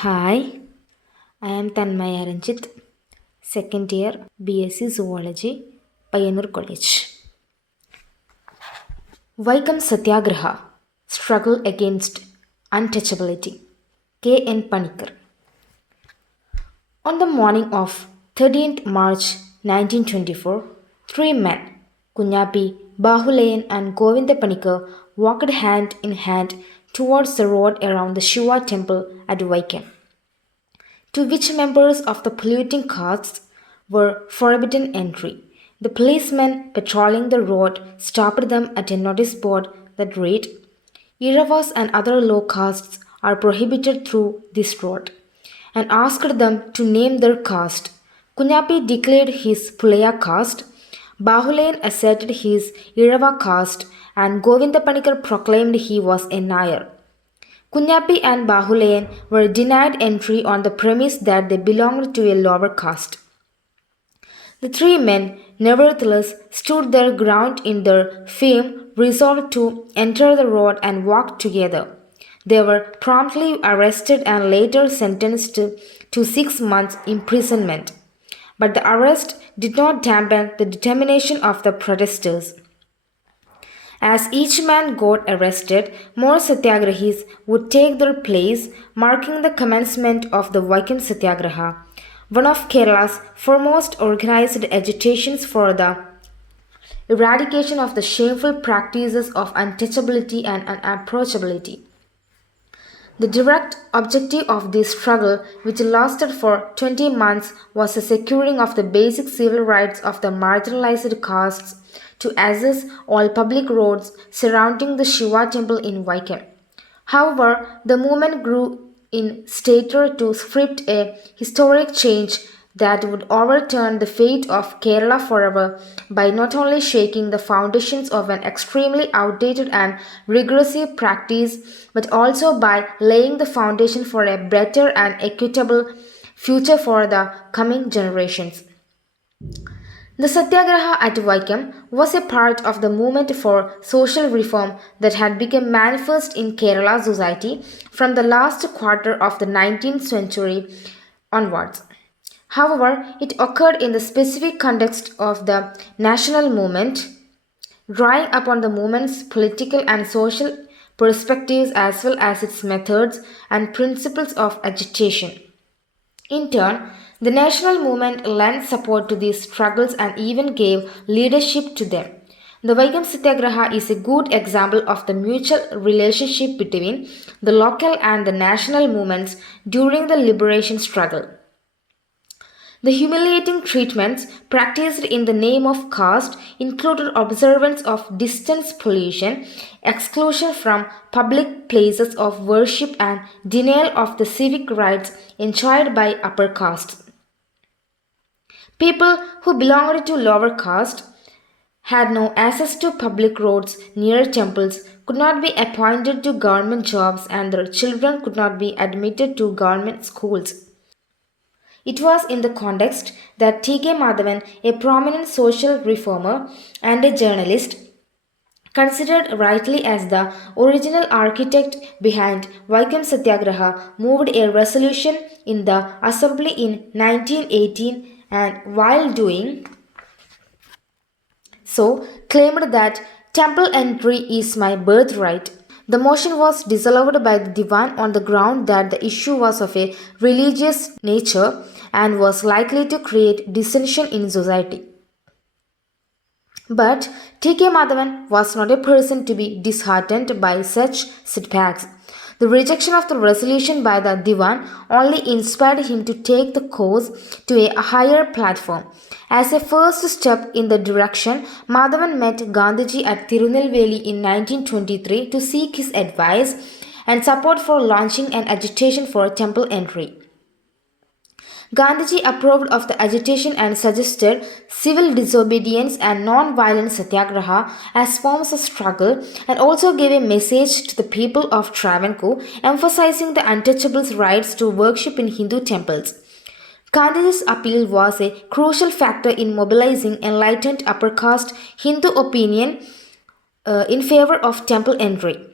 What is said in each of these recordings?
Hi, I am Tanmaya Ranjit, second year BSc Zoology, Payyanur College. Vaikom Satyagraha, Struggle Against Untouchability, K.N. Panikkar. On the morning of 13th March 1924, three men, Kunyapi, Bahulayan and Govinda Panikkar, walked hand in hand towards the road around the Shiva temple at Vaikom, to which members of the polluting castes were forbidden entry. The policemen patrolling the road stopped them at a notice board that read, Iravas and other low castes are prohibited through this road, and asked them to name their caste. Kunyapi declared his Pulaya caste, Bahulayan asserted his Irava caste, and Govinda Panikkar proclaimed he was a Nayar. Kunyapi and Bahulayan were denied entry on the premise that they belonged to a lower caste. The three men, nevertheless, stood their ground in their fame, resolved to enter the road and walk together. They were promptly arrested and later sentenced to 6 months' imprisonment. But the arrest did not dampen the determination of the protesters. As each man got arrested, more satyagrahis would take their place, marking the commencement of the Vaikom Satyagraha, one of Kerala's foremost organized agitations for the eradication of the shameful practices of untouchability and unapproachability. The direct objective of this struggle, which lasted for 20 months, was the securing of the basic civil rights of the marginalized castes to access all public roads surrounding the Shiva temple in Vaikom. However, the movement grew in stature to script a historic change that would overturn the fate of Kerala forever by not only shaking the foundations of an extremely outdated and regressive practice, but also by laying the foundation for a better and equitable future for the coming generations. The Satyagraha at Vaikom was a part of the movement for social reform that had become manifest in Kerala society from the last quarter of the 19th century onwards. However, it occurred in the specific context of the national movement, drawing upon the movement's political and social perspectives as well as its methods and principles of agitation. In turn, the national movement lent support to these struggles and even gave leadership to them. The Vaikom Satyagraha is a good example of the mutual relationship between the local and the national movements during the liberation struggle. The humiliating treatments practiced in the name of caste included observance of distance pollution, exclusion from public places of worship, and denial of the civic rights enjoyed by upper castes. People who belonged to lower caste had no access to public roads near temples, could not be appointed to government jobs, and their children could not be admitted to government schools. It was in the context that T.K. Madhavan, a prominent social reformer and a journalist, considered rightly as the original architect behind Vaikom Satyagraha, moved a resolution in the Assembly in 1918 and while doing so claimed that temple entry is my birthright. The motion was disallowed by the Diwan on the ground that the issue was of a religious nature and was likely to create dissension in society. But T.K. Madhavan was not a person to be disheartened by such setbacks. The rejection of the resolution by the Diwan only inspired him to take the cause to a higher platform. As a first step in the direction, Madhavan met Gandhiji at Tirunelveli in 1923 to seek his advice and support for launching an agitation for temple entry. Gandhiji approved of the agitation and suggested civil disobedience and non-violent satyagraha as forms of struggle, and also gave a message to the people of Travancore emphasizing the untouchables' rights to worship in Hindu temples. Gandhiji's appeal was a crucial factor in mobilizing enlightened upper caste Hindu opinion in favor of temple entry.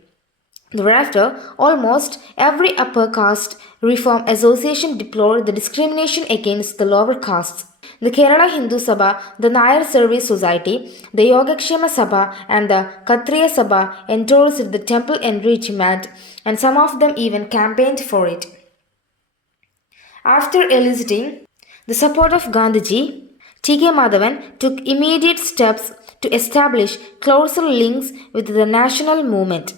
Thereafter, almost every upper caste reform association deplored the discrimination against the lower castes. The Kerala Hindu Sabha, the Nayar Service Society, the Yogakshema Sabha, and the Kshatriya Sabha endorsed the temple enrichment, and some of them even campaigned for it. After eliciting the support of Gandhiji, T.K. Madhavan took immediate steps to establish closer links with the national movement.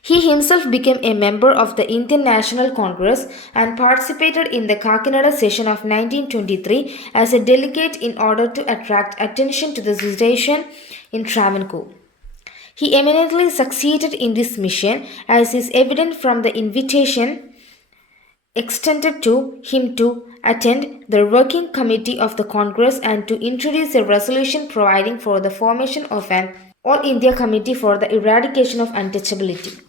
He himself became a member of the Indian National Congress and participated in the Kakinada session of 1923 as a delegate in order to attract attention to the situation in Travancore. He eminently succeeded in this mission, as is evident from the invitation extended to him to attend the working committee of the Congress and to introduce a resolution providing for the formation of an All India Committee for the Eradication of Untouchability.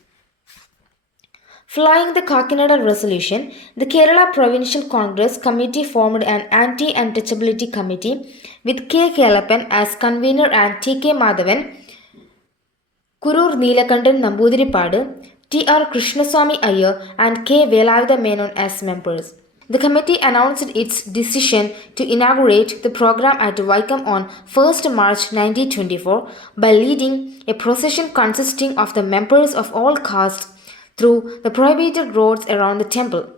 Following the Kakinada resolution, the Kerala Provincial Congress Committee formed an Anti-Untouchability Committee with K. Kelappan as convener and T.K. Madhavan, Kurur Neelakandan Namboodiripadu, T.R. Krishnaswamy Iyer, and K. Velayuda Menon as members. The committee announced its decision to inaugurate the program at Vaikom on 1st March 1924 by leading a procession consisting of the members of all castes through the prohibited roads around the temple.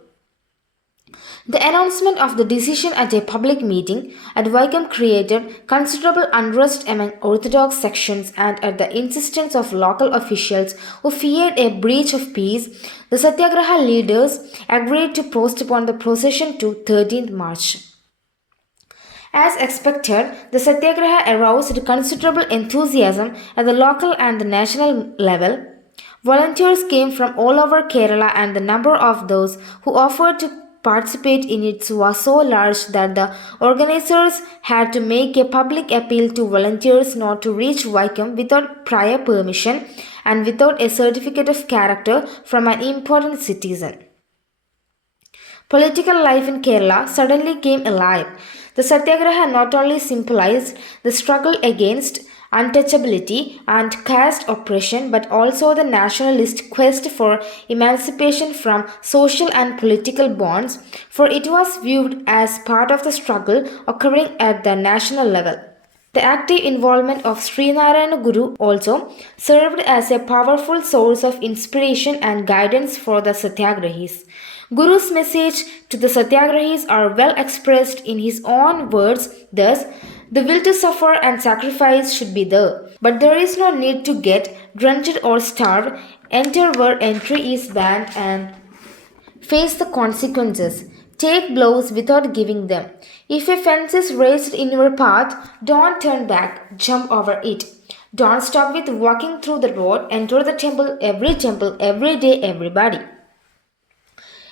The announcement of the decision at a public meeting at Vaikom created considerable unrest among orthodox sections, and at the insistence of local officials who feared a breach of peace, the Satyagraha leaders agreed to postpone the procession to 13th March. As expected, the Satyagraha aroused considerable enthusiasm at the local and the national level. Volunteers came from all over Kerala, and the number of those who offered to participate in it was so large that the organizers had to make a public appeal to volunteers not to reach Vaikom without prior permission and without a certificate of character from an important citizen. Political life in Kerala suddenly came alive. The Satyagraha not only symbolized the struggle against untouchability and caste oppression, but also the nationalist quest for emancipation from social and political bonds, for it was viewed as part of the struggle occurring at the national level. The active involvement of Srinarayana Guru also served as a powerful source of inspiration and guidance for the Satyagrahis. Guru's message to the Satyagrahis are well expressed in his own words, thus, the will to suffer and sacrifice should be there, but there is no need to get drenched or starve. Enter where entry is banned and face the consequences. Take blows without giving them. If a fence is raised in your path, don't turn back, jump over it. Don't stop with walking through the road, enter the temple, every day, everybody.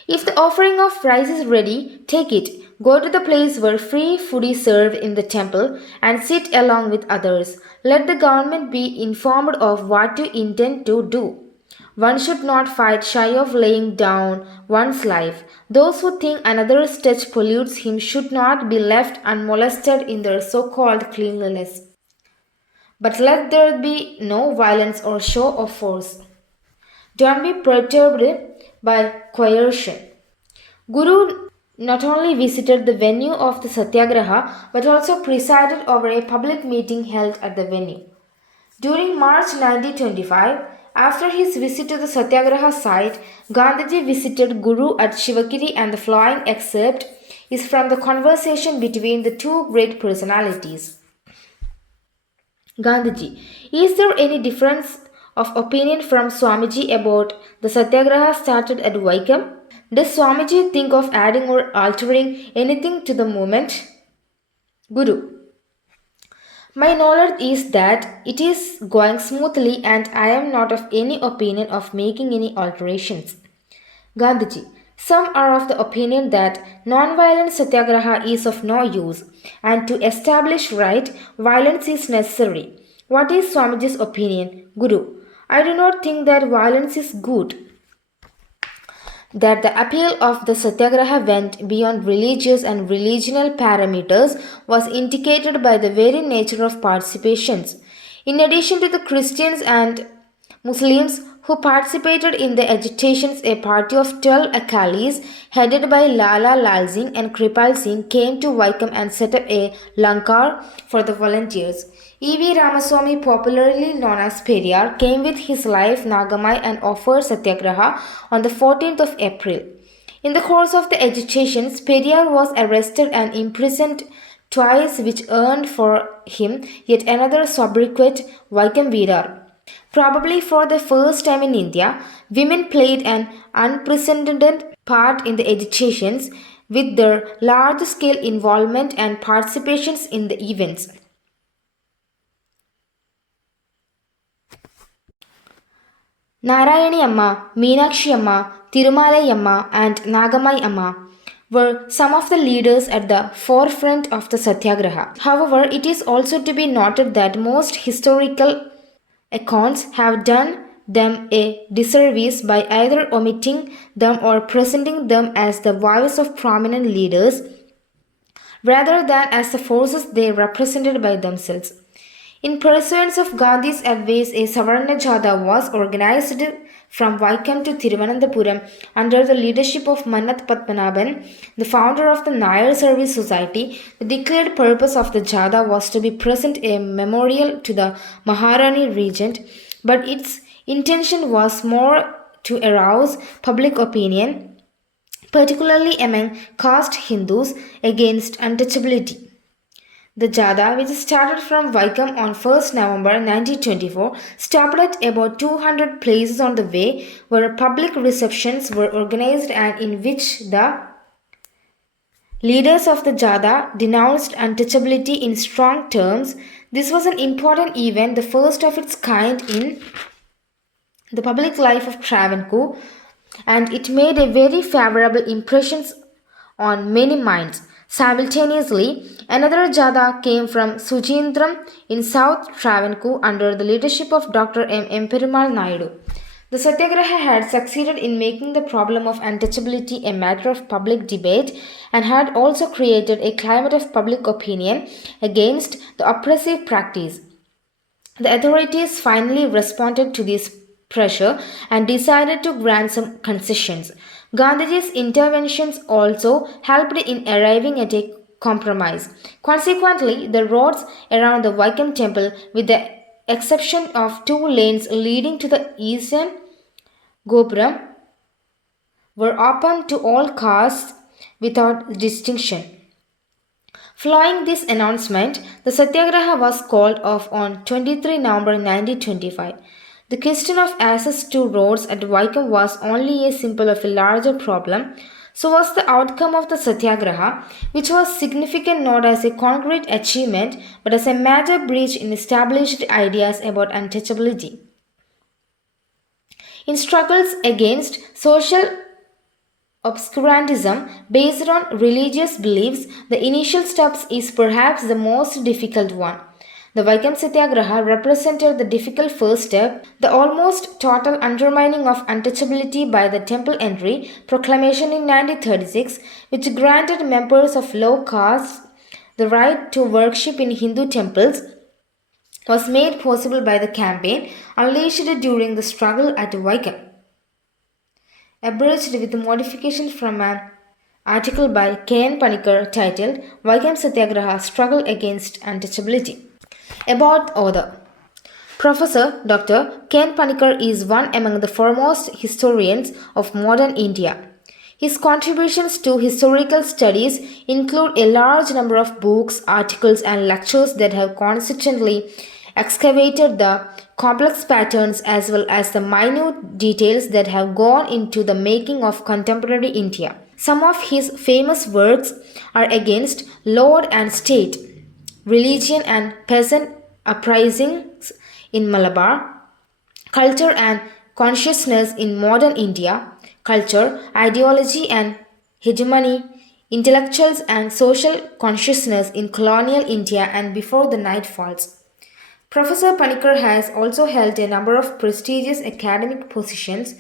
If the offering of rice is ready, take it. Go to the place where free food is served in the temple and sit along with others. Let the government be informed of what you intend to do. One should not fight shy of laying down one's life. Those who think another's touch pollutes him should not be left unmolested in their so-called cleanliness. But let there be no violence or show of force. Don't be perturbed by coercion. Guru not only visited the venue of the Satyagraha but also presided over a public meeting held at the venue. During March 1925, after his visit to the Satyagraha site, Gandhiji visited Guru at Shivagiri, and the following excerpt is from the conversation between the two great personalities. Gandhiji, is there any difference of opinion from Swamiji about the Satyagraha started at Vaikom? Does Swamiji think of adding or altering anything to the movement? Guru, my knowledge is that it is going smoothly and I am not of any opinion of making any alterations. Gandhiji, some are of the opinion that non-violent Satyagraha is of no use and to establish right, violence is necessary. What is Swamiji's opinion? Guru, I do not think that violence is good. That the appeal of the Satyagraha went beyond religious and religional parameters was indicated by the very nature of participations. In addition to the Christians and Muslims who participated in the agitations. A party of 12 Akalis headed by Lala Lal Singh and Kripal Singh came to Vaikom and set up a Lankar for the volunteers. E.V. Ramaswamy, popularly known as Periyar, came with his wife Nagamai and offered Satyagraha on the 14th of April. In the course of the agitations, Periyar was arrested and imprisoned twice, which earned for him yet another sobriquet, Vaikom Veerar. Probably for the first time in India, women played an unprecedented part in the agitations with their large scale involvement and participations in the events. Narayani Amma, Meenakshi Amma, Tirumalai Amma, and Nagamai Amma were some of the leaders at the forefront of the Satyagraha. However, it is also to be noted that most historical accounts have done them a disservice by either omitting them or presenting them as the voice of prominent leaders rather than as the forces they represented by themselves. In pursuance of Gandhi's advice, a Savarna Jatha was organized from Vaikom to Thiruvananthapuram under the leadership of Mannath Padmanabhan, the founder of the Nair Service Society. The declared purpose of the Jatha was to be present a memorial to the Maharani Regent, but its intention was more to arouse public opinion, particularly among caste Hindus, against untouchability. The Jatha, which started from Vaikom on 1st November 1924, stopped at about 200 places on the way where public receptions were organized and in which the leaders of the Jatha denounced untouchability in strong terms. This was an important event, the first of its kind in the public life of Travancore, and it made a very favorable impression on many minds. Simultaneously, another Jatha came from Sujindram in South Travancore under the leadership of Dr. M. Perumal Naidu. The Satyagraha had succeeded in making the problem of untouchability a matter of public debate and had also created a climate of public opinion against the oppressive practice. The authorities finally responded to this pressure and decided to grant some concessions. Gandhiji's interventions also helped in arriving at a compromise. Consequently, the roads around the Vaikom temple, with the exception of two lanes leading to the eastern Gopuram, were open to all castes without distinction. Following this announcement, the Satyagraha was called off on 23 November 1925. The question of access to roads at Vaikom was only a symbol of a larger problem. So was the outcome of the Satyagraha, which was significant not as a concrete achievement but as a major breach in established ideas about untouchability. In struggles against social obscurantism based on religious beliefs, the initial steps is perhaps the most difficult one. The Vaikom Satyagraha represented the difficult first step, the almost total undermining of untouchability by the temple entry proclamation in 1936, which granted members of low castes the right to worship in Hindu temples, was made possible by the campaign unleashed during the struggle at Vaikom. Abridged with modification from an article by K.N. Panikkar titled Vaikom Satyagraha Struggle Against Untouchability. About author Professor Dr. K.N. Panikkar is one among the foremost historians of modern India. His contributions to historical studies include a large number of books, articles, and lectures that have consistently excavated the complex patterns as well as the minute details that have gone into the making of contemporary India. Some of his famous works are Against Lord and State, Religion and Peasant Uprisings in Malabar, Culture and Consciousness in Modern India, Culture, Ideology and Hegemony, Intellectuals and Social Consciousness in Colonial India and Before the Night Falls. Professor Panikkar has also held a number of prestigious academic positions,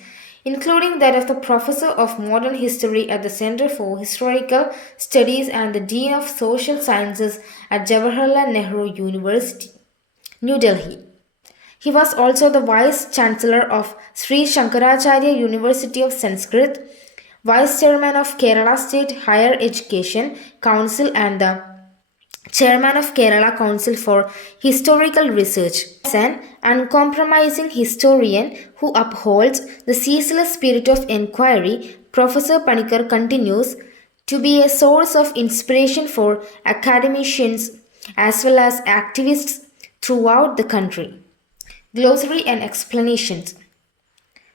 including that of the Professor of Modern History at the Center for Historical Studies and the Dean of Social Sciences at Jawaharlal Nehru University, New Delhi. He was also the Vice Chancellor of Sri Shankaracharya University of Sanskrit, Vice Chairman of Kerala State Higher Education Council, and the Chairman of Kerala Council for Historical Research. As an uncompromising historian who upholds the ceaseless spirit of inquiry, Professor Panikkar continues to be a source of inspiration for academicians as well as activists throughout the country. Glossary and explanations.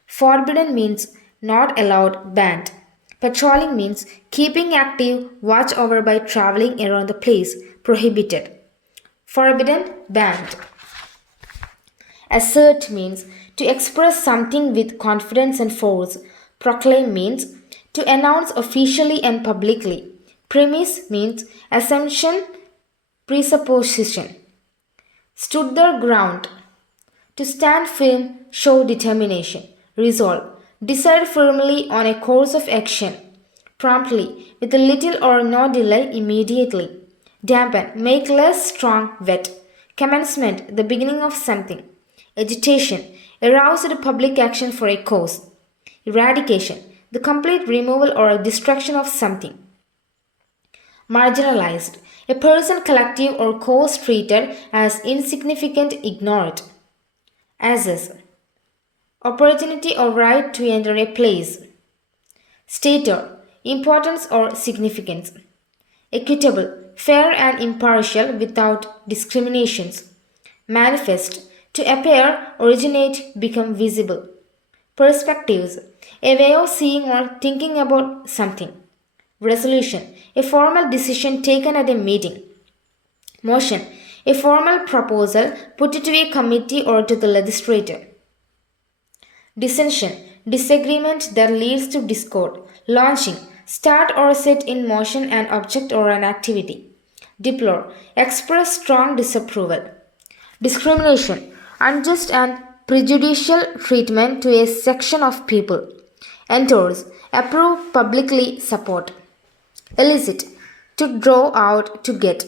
Forbidden means not allowed, banned. Patrolling means keeping active watch over by traveling around the place, prohibited. Forbidden, banned. Assert means to express something with confidence and force. Proclaim means to announce officially and publicly. Premise means assumption, presupposition. Stood their ground. To stand firm, show determination. Resolve. Decide firmly on a course of action. Promptly, with little or no delay, immediately. Dampen. Make less strong, wet. Commencement. The beginning of something. Agitation. Aroused public action for a cause. Eradication. The complete removal or destruction of something. Marginalized. A person, collective, or cause treated as insignificant, ignored. Access. Opportunity or right to enter a place. Stator. Importance or significance. Equitable. Fair and impartial without discriminations. Manifest. To appear, originate, become visible. Perspectives. A way of seeing or thinking about something. Resolution. A formal decision taken at a meeting. Motion. A formal proposal put to a committee or to the legislature. Dissension. Disagreement that leads to discord. Launching. Start or set in motion an object or an activity. Deplore. Express strong disapproval. Discrimination. Unjust and prejudicial treatment to a section of people. Endorse. Approve, publicly support. Elicit. To draw out, to get.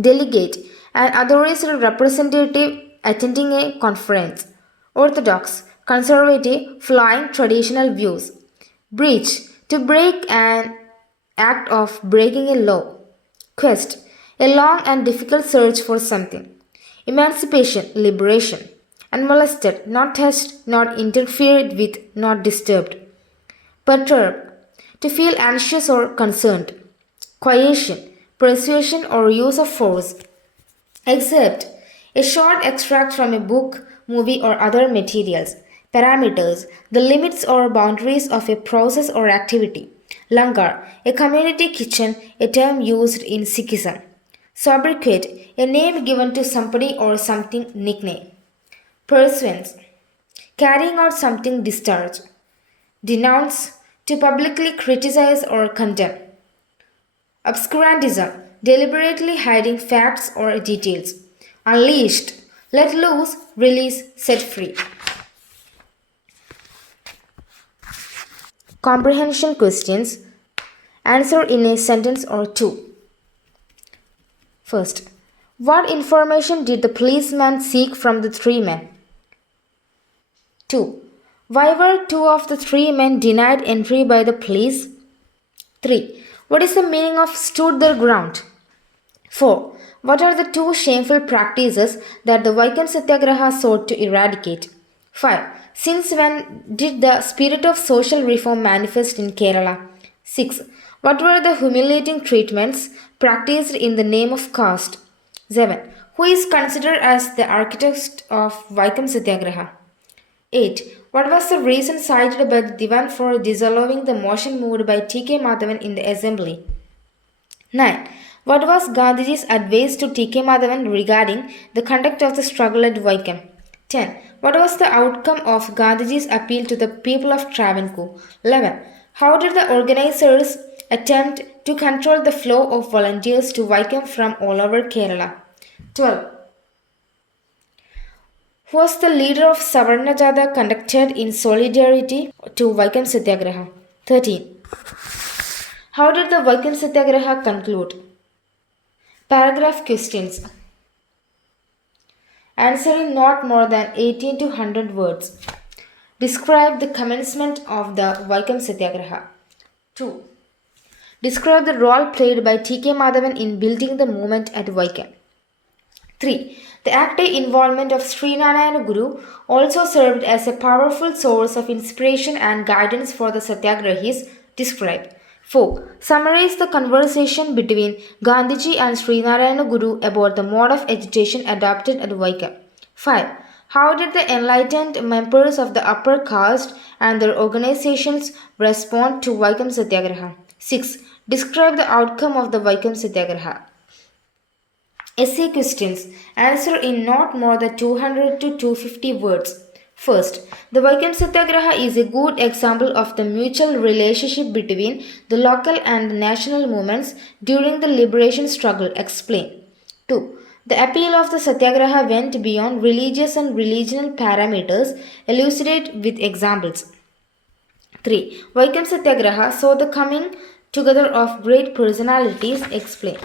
Delegate. An authorized representative attending a conference. Orthodox. Conservative, flying traditional views. Breach. To break an act of breaking a law. Quest. A long and difficult search for something. Emancipation, liberation. Unmolested, not touched, not interfered with, not disturbed. Perturb. To feel anxious or concerned. Coercion. Persuasion or use of force. Excerpt. A short extract from a book, movie, or other materials. Parameters. The limits or boundaries of a process or activity. Langar. A community kitchen, a term used in Sikhism. Sobriquet. A name given to somebody or something, nickname. Pursuance. Carrying out something, discharge. Denounce. To publicly criticize or condemn. Obscurantism. Deliberately hiding facts or details. Unleashed. Let loose, release, set free. Comprehension questions. Answer in a sentence or two. First, what information did the policeman seek from the three men? 2. Why were two of the three men denied entry by the police? 3. What is the meaning of stood their ground? 4. What are the two shameful practices that the Vaikom Satyagraha sought to eradicate? 5. Since when did the spirit of social reform manifest in Kerala? 6. What were the humiliating treatments practiced in the name of caste? 7. Who is considered as the architect of Vaikom Satyagraha? 8. What was the reason cited by the Divan for disallowing the motion moved by T.K. Madhavan in the assembly? 9. What was Gandhiji's advice to T.K. Madhavan regarding the conduct of the struggle at Vaikom? 10. What was the outcome of Gandhiji's appeal to the people of Travancore? 11. How did the organizers attempt to control the flow of volunteers to Vaikom from all over Kerala? 12. Who was the leader of Savarna Jatha conducted in solidarity to Vaikom Satyagraha? 13. How did the Vaikom Satyagraha conclude? Paragraph questions. Answer in not more than 18 to 100 words. Describe the commencement of the Vaikom Satyagraha. 2. Describe the role played by T.K. Madhavan in building the movement at Vaikom. 3. The active involvement of Srinarayana Guru also served as a powerful source of inspiration and guidance for the Satyagrahis described. 4. Summarize the conversation between Gandhiji and Srinarayana Guru about the mode of agitation adopted at Vaikom. 5. How did the enlightened members of the upper caste and their organizations respond to Vaikom Satyagraha? 6. Describe the outcome of the Vaikom Satyagraha. Essay questions. Answer in not more than 200 to 250 words. First, the Vaikom Satyagraha is a good example of the mutual relationship between the local and national movements during the liberation struggle. Explain. 2. The appeal of the Satyagraha went beyond religious and religional parameters. Elucidate with examples. 3. Vaikom Satyagraha saw the coming together of great personalities. Explain.